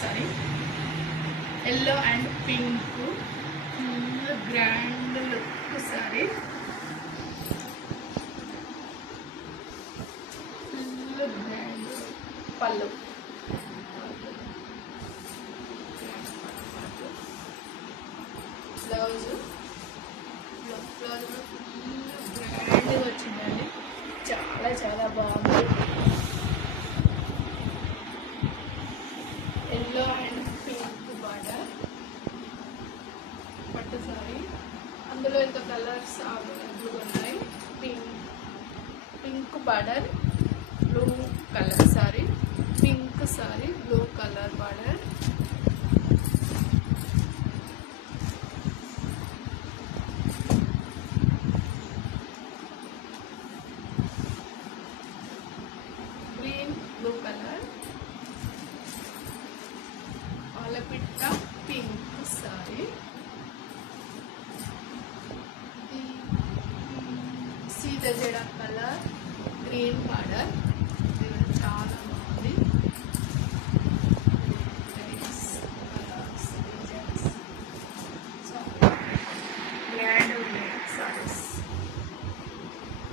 Sorry yellow and pink full grand look sari, full grand పళ్ళు, blouse blouse కూడా full గ్రాండ్గా వచ్చిందండి, చాలా చాలా బాగుంది. ఎల్లో అండ్ పింక్ బార్డర్ పట్టు సారీ, అందులో ఇంకా కలర్స్ అవైలబుల్ ఉన్నాయి. Pink border, blue colour sari, pink sari, blue colour border, green blue colour, ఆలపిట్ట పింక్ సారీ, సీత జడ కలర్, గ్రీన్ బార్డర్,